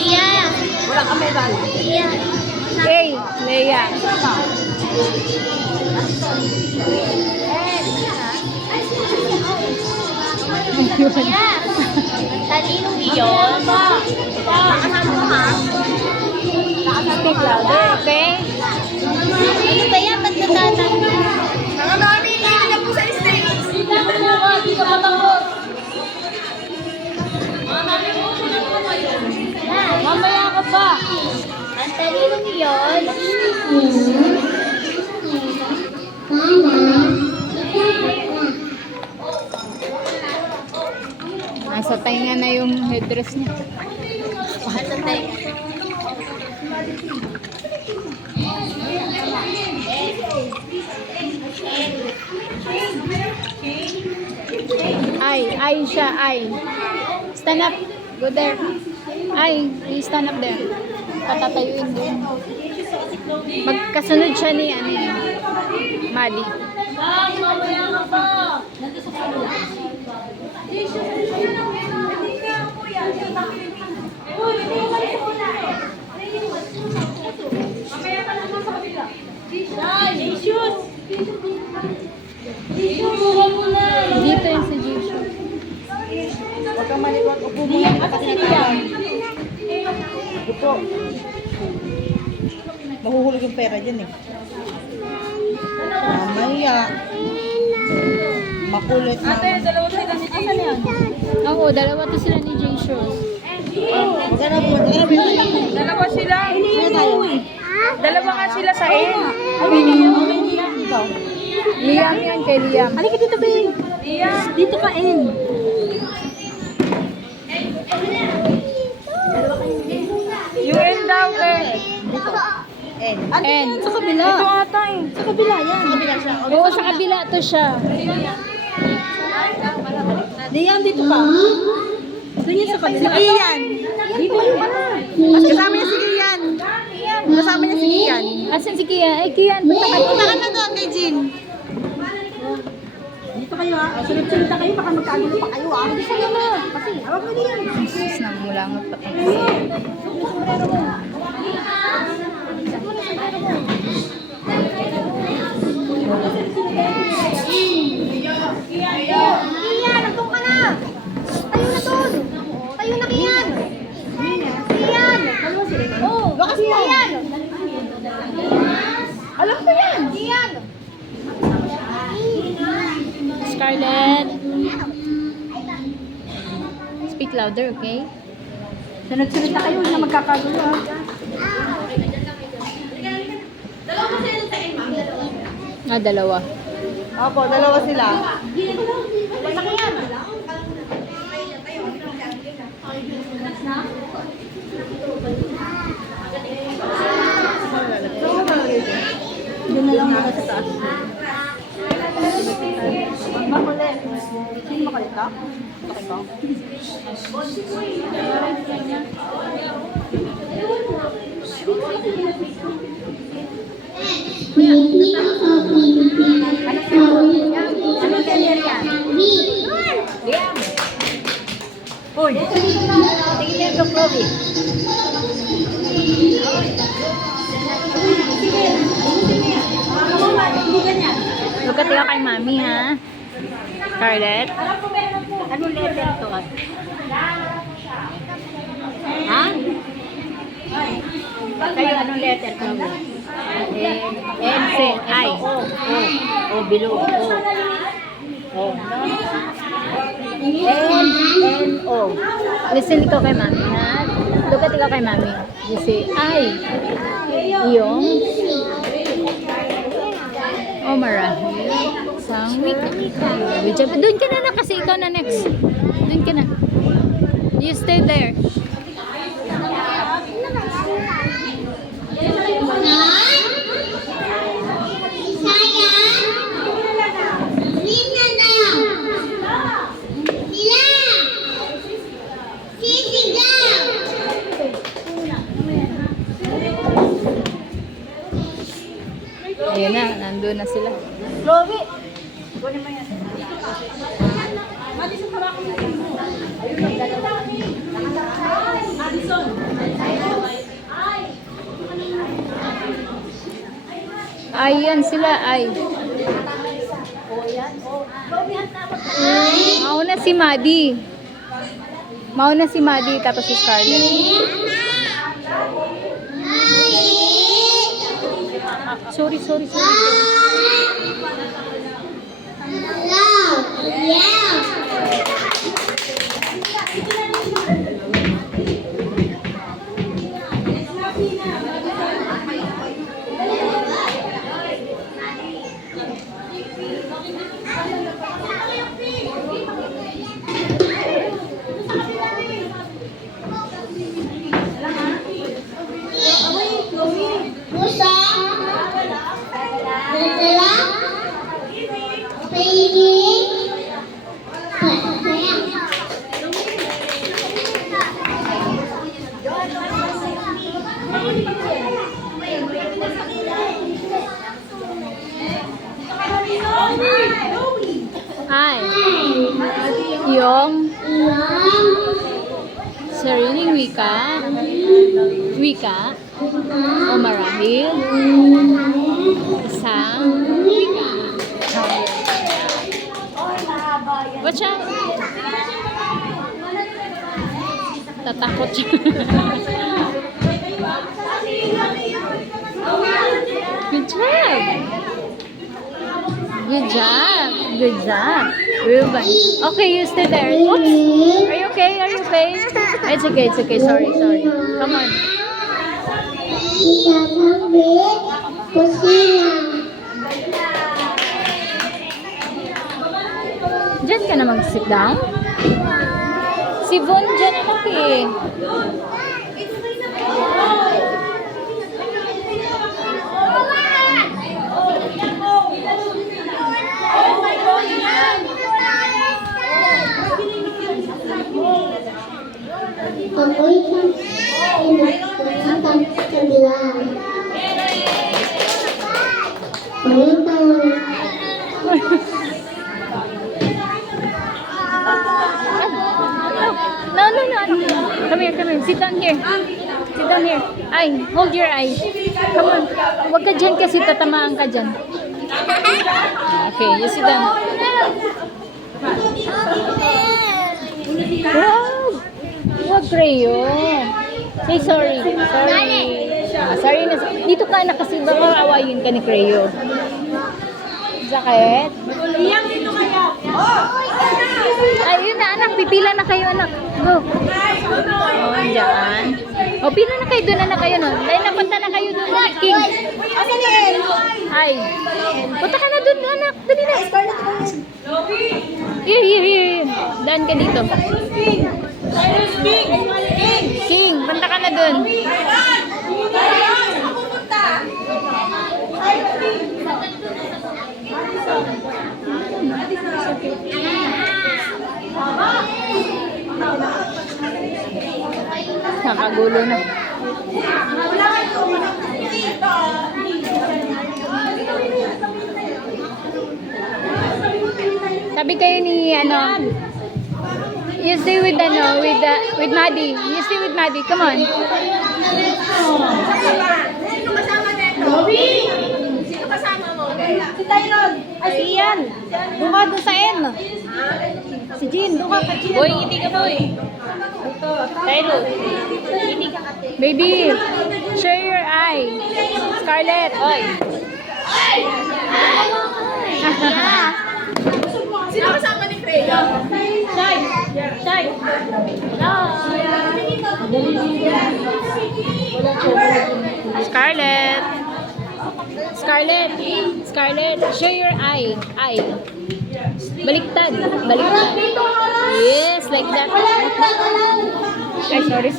Iya. Wala kami dali. Iya. Okay, Leia. Iya. Talinong iyon. Makasama mo ha? Speak louder, okay? Ano ba yan? Ba't natatanong? Mga mami, hindi na po sa stage. Mamaya ka pa. Ang talinong iyon. Nasa tainga na yung headdress niya. Nasa tayo. Ay siya, ay. Stand up. Go there. Ay, you stand up there. Patatayuin din. Magkasunod siya ni ano eh. Mali. Dito yung si Jesus. Huwag kang malikot. Upo mo yan. Upo. Mahuhulog yung pera dyan eh. Mamaya. Makulit na. dalawa sila ni Jesus. Oo, dalawa to sila ni Jesus. Maghanap mo. Dalawa sila. Sino tayo? Dalawa nga sila sa N. Ikaw. Liam yan kay Liam. Halika dito, babe. Dito ka, N. Yung N daw kay. N. N. Sa kabila. Ito ata eh. Sa kabila yan. Sa kabila siya. Oo, sa kabila to siya. Liam, dito ka. Doon yan sa kabila. Si Ian. Dito yung pala. Kasama niya si Ian. Kasama niya si Ian. Asan si Kian? Eh, Kian, punta ka Punta ka na doon kay Jean. Dito kayo ha. Sunod-sunod na kayo. Baka magkagulo pa kayo ha. Hindi sa'yo na. Kasi, awag mo diyan. Jesus, namulangot pa tayo. Iyan, nandun ka na. Tayo na doon. Tayo na Iyan. Iyan. Oh, Lakas mo. Iyan. Alam ko yan. Iyan. Scarlett. Speak louder, okay? Sunod-sunod na kayo. Hindi na magkakagulo ha. Ah, dalawa. Opo, dalawa sila. Malaki yan. Doon na lang muna sa taas. Makulit. Sino makulit ka? Okay ba? Anong gender yan? Liam. Uy! Tingin mo Chloe. Look at ka kay mami, ha? Scarlett. Anong letter to? Ha? Kayo anong letter to? N, C, I. O, below, O. O. N, O. Listen ikaw kay mami, ha? Look at ikaw kay mami. You say, I. Iyong. Oh, marahil. Sangwik. Good job. Doon ka na kasi ikaw na next. Doon ka na. You stay there. Ayun na, nandun na sila. Chloe. Kunin mo yan. Ay, yan sila, ay. Mauna si Maddie. Mauna si Maddie, tapos si Scarlett. Sorry. Hi. Yung sariling wika o marahil isang wika. Watch out! Tatakot siya. Good job! Good job. Ruben. Okay, you stay there. Oops. Are you okay? It's okay. Sorry. Come on. Diyan ka na mag-sit down? Si Von dyan anak eh. No. Come here. Sit down here. Ay, hold your eyes. Come on. Huwag ka dyan kasi tatamaan ka dyan. Okay, you sit down. Wow! Huwag crayon. Say sorry. Sorry na. Dito ka na kasi baka awayin ka ni Crayo. Sakit? Ayun na anak, pipila na kayo anak. Go. Oh, dyan. O, pila na kayo, doon na kayo no. Dahil napunta na kayo doon, King. Ay. Punta ka na doon anak. Dali na. Here. Daan ka dito. King, punta ka na doon. Nakagulo na. Sabi kayo ni you stay with with Maddie. You stay with Maddie. Come on. Sino kasama mo? Si Tyron. Ay, si Ian. Doon ka doon sa N. Si Jean. Doon ka ka Jean. Boy, hindi ka boy. Tyron. Hindi ka ka. Baby, share your eye. Scarlett. Oy. Sino kasama ni Freya? Shine. Scarlett, show your eye. Baliktad. Yes, like that. Ay, sorry.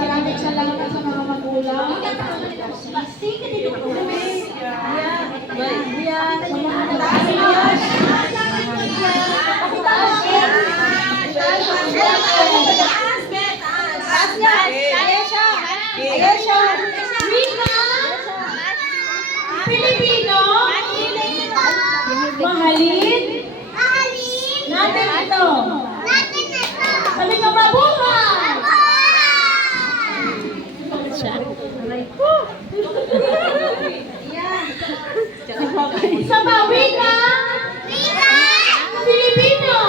Maraming salamat sa mga magulang. Pilipino? Mahalin? Natin ito. Sabi nga babu! Sa wika. Filipino.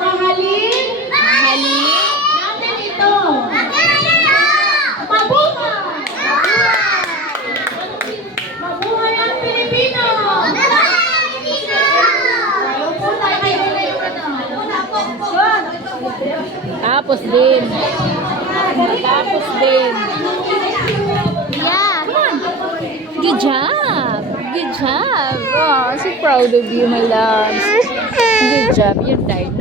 Mahalin. Natin ito. Mabuhay. Mabuhay ang Pilipino. Upo tayo. Tapos din. Tapos din. Yeah. Good job. Good job. Oh, I'm so proud of you, my loves. Good job. You're tired